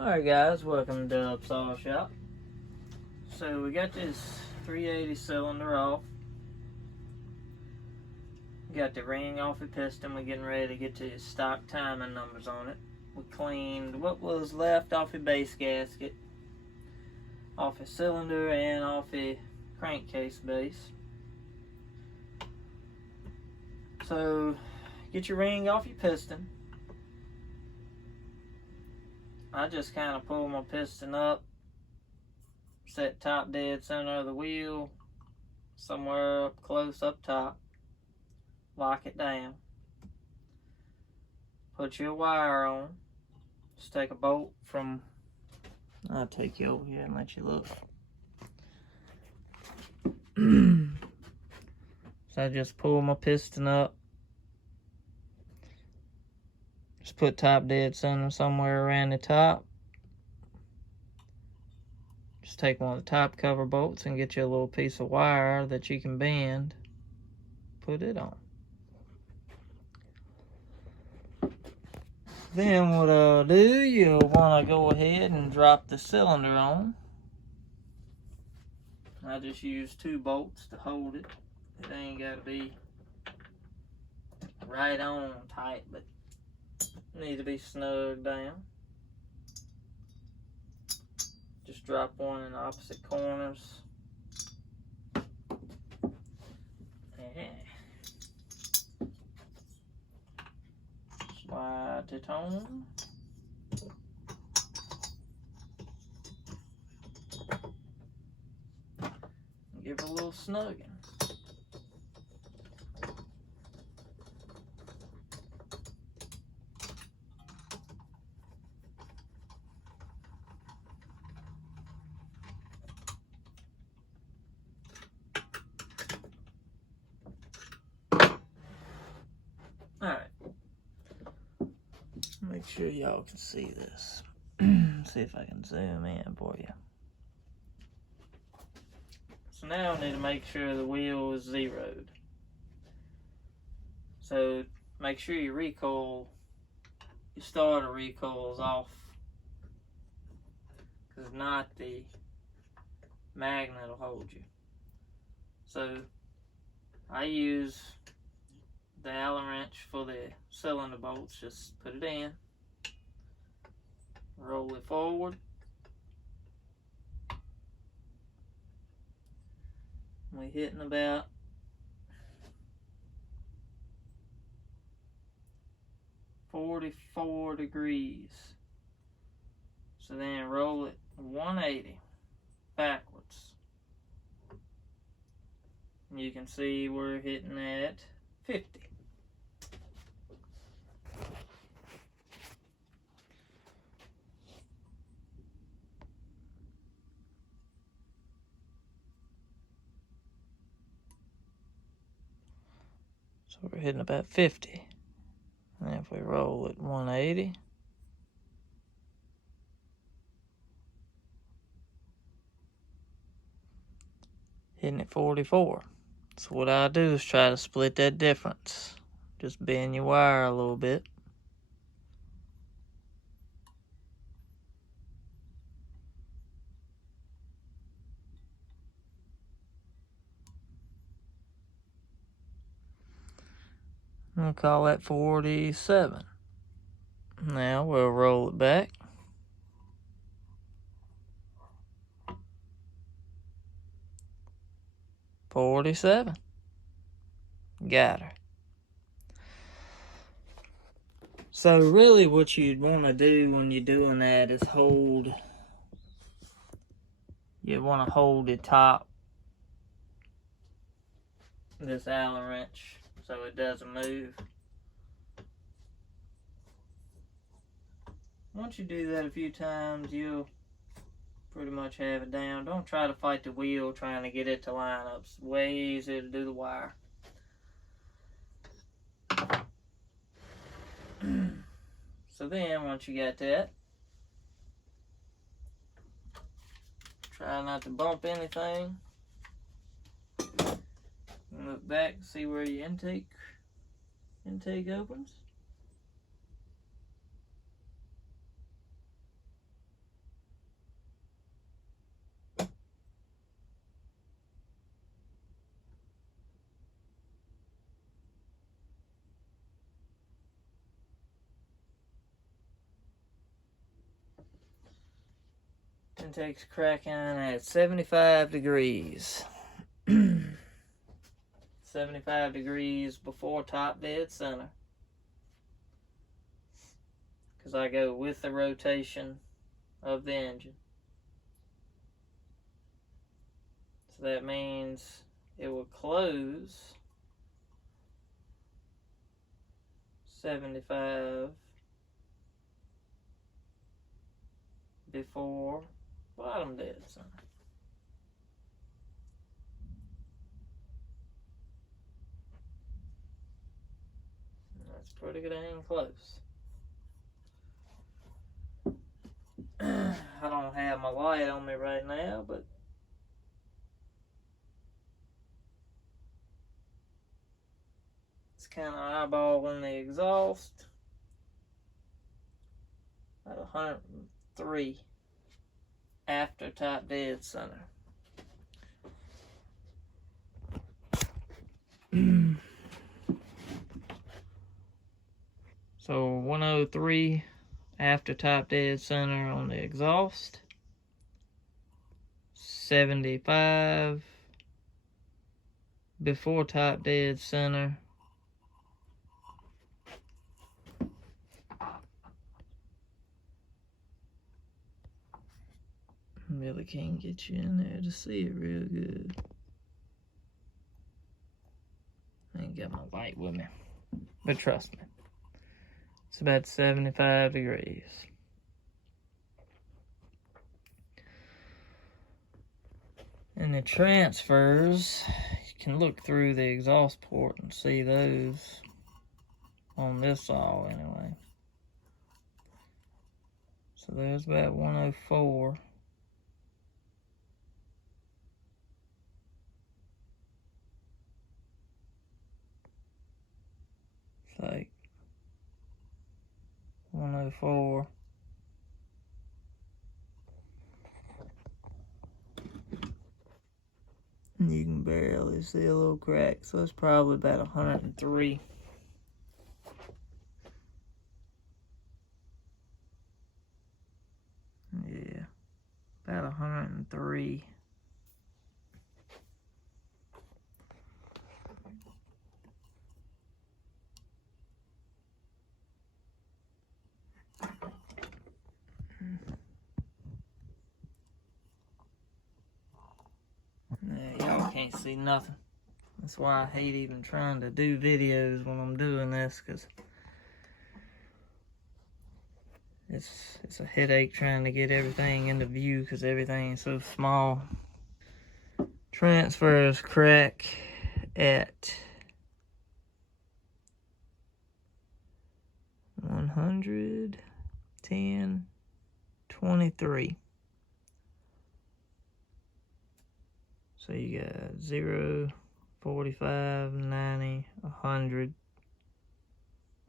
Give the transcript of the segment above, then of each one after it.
Alright guys, welcome to Saw Shop. So we got this 380 cylinder off. Got the ring off the piston. We're getting ready to get to the stock timing numbers on it. We cleaned what was left off the base gasket, off the cylinder, and off the crankcase base. So get your ring off your piston. I just kind of pull my piston up, set top dead center of the wheel, somewhere up close up top, lock it down, put your wire on, just take a bolt from, I'll take you over here and let you look. So I just pull my piston up, just put top dead center somewhere around the top. Just take one of the top cover bolts and get you a little piece of wire that you can bend, put it on. Then what I'll do, you'll want to go ahead and drop the cylinder on. I just use 2 bolts to hold it. It ain't got to be right on tight, but need to be snug down. Just drop one in the opposite corners. Slide it on. Give it a little snugging. Alright. Make sure y'all can see this. See if I can zoom in for you. So now I need to make sure the wheel is zeroed. So make sure your starter recoil is off. Because if not, the magnet will hold you. So I use the Allen wrench for the cylinder bolts. Just put it in, roll it forward, we're hitting about 44 degrees. So then roll it 180 backwards. And you can see we're hitting at 50. So we're hitting about 50. And if we roll it 180, hitting at 44. So what I do is try to split that difference. Just bend your wire a little bit. We'll call that 47. Now we'll roll it back. $47. Got her. So really what you'd want to do when you're doing that is you want to hold the top, this Allen wrench, so it doesn't move. Once you do that a few times, you'll pretty much have it down. Don't try to fight the wheel trying to get it to line up. It's way easier to do the wire. So then, once you got that, try not to bump anything. Look back, see where your intake opens. Intake's cracking at 75 degrees. 75 degrees before top dead center. Because I go with the rotation of the engine. So that means it will close 75 before bottom dead center. That's pretty good and close. I don't have my light on me right now, but it's kind of eyeballing the exhaust at 103 after top dead center. So 103 after top dead center on the exhaust, 75 before top dead center, really can't get you in there to see it real good. I ain't got my light with me, but trust me, it's about 75 degrees. And the transfers, you can look through the exhaust port and see those on this saw anyway. So there's about 104. It's like 104. And you can barely see a little crack, so it's probably about 103. Yeah, about 103. Yeah, y'all can't see nothing. That's why I hate even trying to do videos when I'm doing this, because it's a headache trying to get everything into view because everything's so small. Transfers crack at 110.23. So you got 0, 45, 90, 100,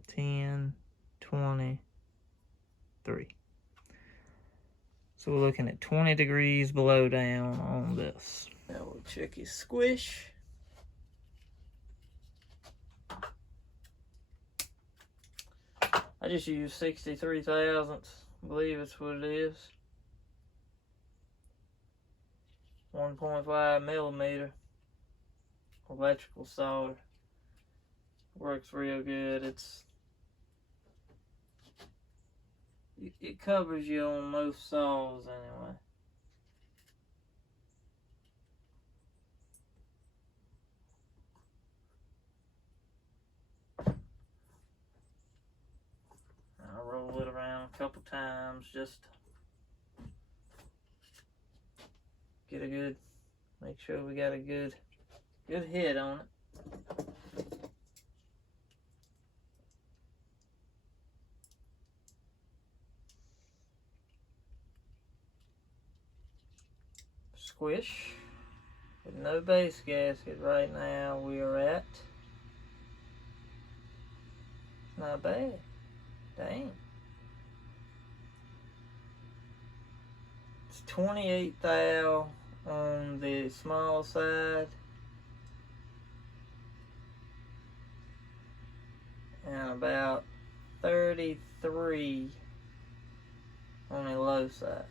10, 23. So we're looking at 20 degrees below down on this. Now we'll check his squish. I just use 63 thousandths. I believe it's what it is. 1.5 millimeter electrical solder. Works real good. It covers you on most saws anyway. I'll roll it around a couple times just to get a good, make sure we got a good hit on it. Squish. With no base gasket right now, we are at, not bad. Dang. It's 28 thou on the small side and about 33 on the low side.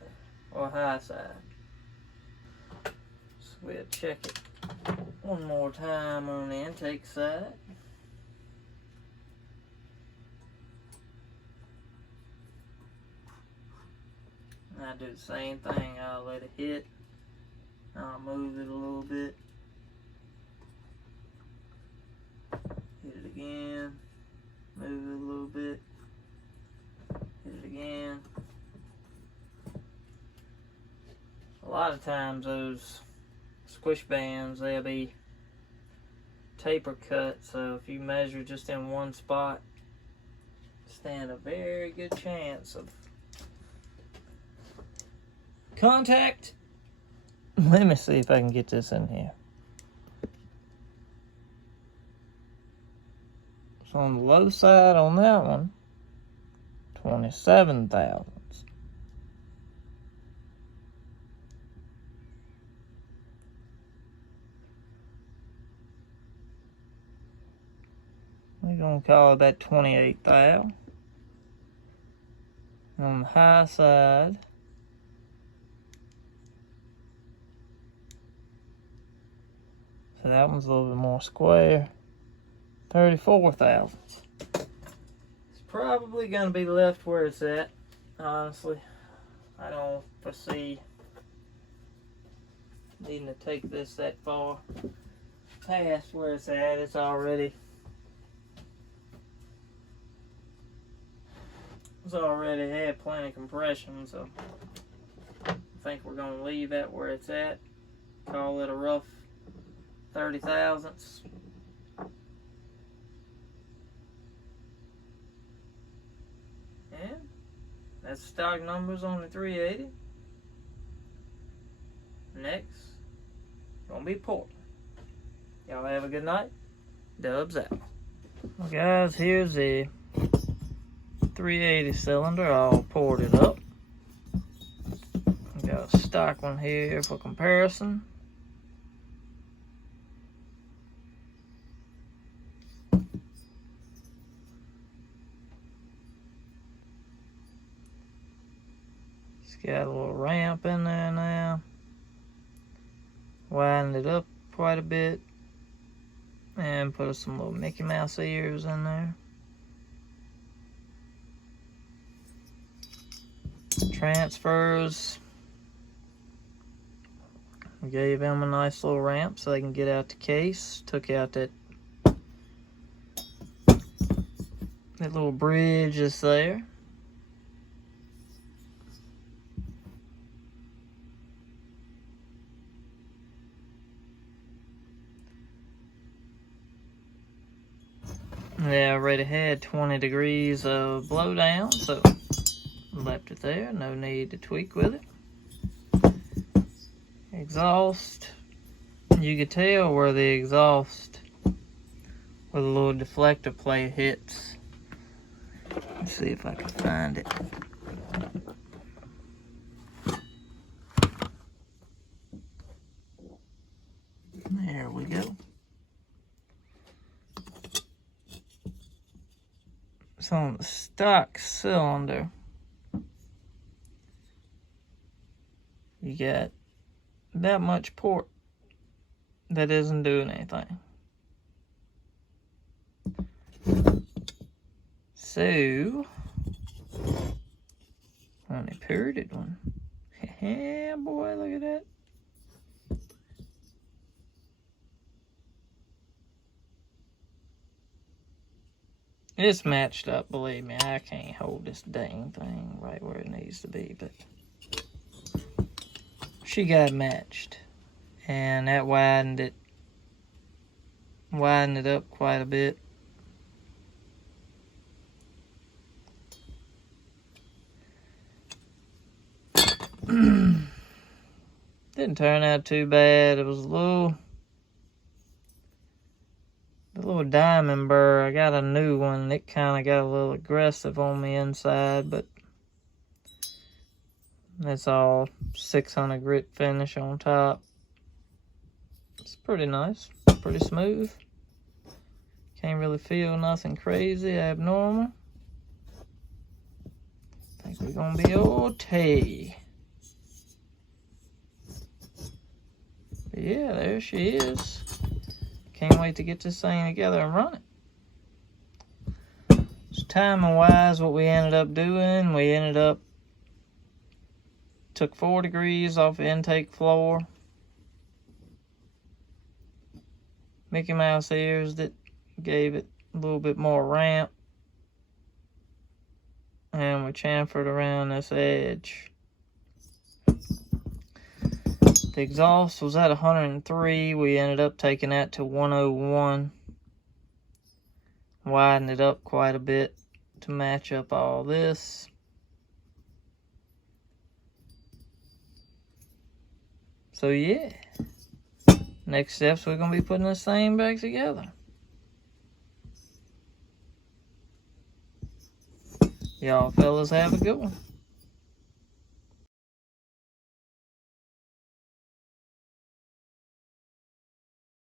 or high side. So we'll check it one more time on the intake side. And I do the same thing. I'll let it hit. I'll move it a little bit. Hit it again. Move it a little bit. Hit it again. A lot of times those squish bands, they'll be taper cut, so if you measure just in one spot, stand a very good chance of contact. Let me see if I can get this in here. So on the low side on that one, 27 thousandths. We're gonna call it that 28 thou. On the high side, so that one's a little bit more square, 34 thousandths. It's probably gonna be left where it's at, honestly. I don't foresee needing to take this that far past where it's at. It's already had plenty of compression, so I think we're gonna leave that where it's at. Call it a rough 30 thousandths. And that's stock numbers on the 380. Next, gonna be Poulan. Y'all have a good night. Dubs out. Well, guys, here's the 380 cylinder all ported up. Got a stock one here for comparison. It's got a little ramp in there now. Widened it up quite a bit. And put some little Mickey Mouse ears in there. Transfers. We gave them a nice little ramp so they can get out the case. Took out that little bridge that's there. They already had 20 degrees of blowdown, so left it there. No need to tweak with it. Exhaust. You could tell where the exhaust, where the little deflector plate hits. Let's see if I can find it. There we go. So on the stock cylinder, you got that much port that isn't doing anything. So, on the ported one, yeah, boy, look at that. It's matched up, believe me. I can't hold this dang thing right where it needs to be, but she got matched. And that widened it up quite a bit. Didn't turn out too bad. It was a little diamond burr. I got a new one. It kind of got a little aggressive on the inside, but that's all 600 grit finish on top. It's pretty nice, pretty smooth. Can't really feel nothing crazy, abnormal. I think we're gonna be okay. yeah, there she is. Can't wait to get this thing together and run it. So timing wise, what we ended up doing, we ended up took 4 degrees off the intake floor. Mickey Mouse ears that gave it a little bit more ramp. And we chamfered around this edge. The exhaust was at 103. We ended up taking that to 101. Widened it up quite a bit to match up all this. So yeah, next steps, we're going to be putting this thing back together. Y'all fellas have a good one.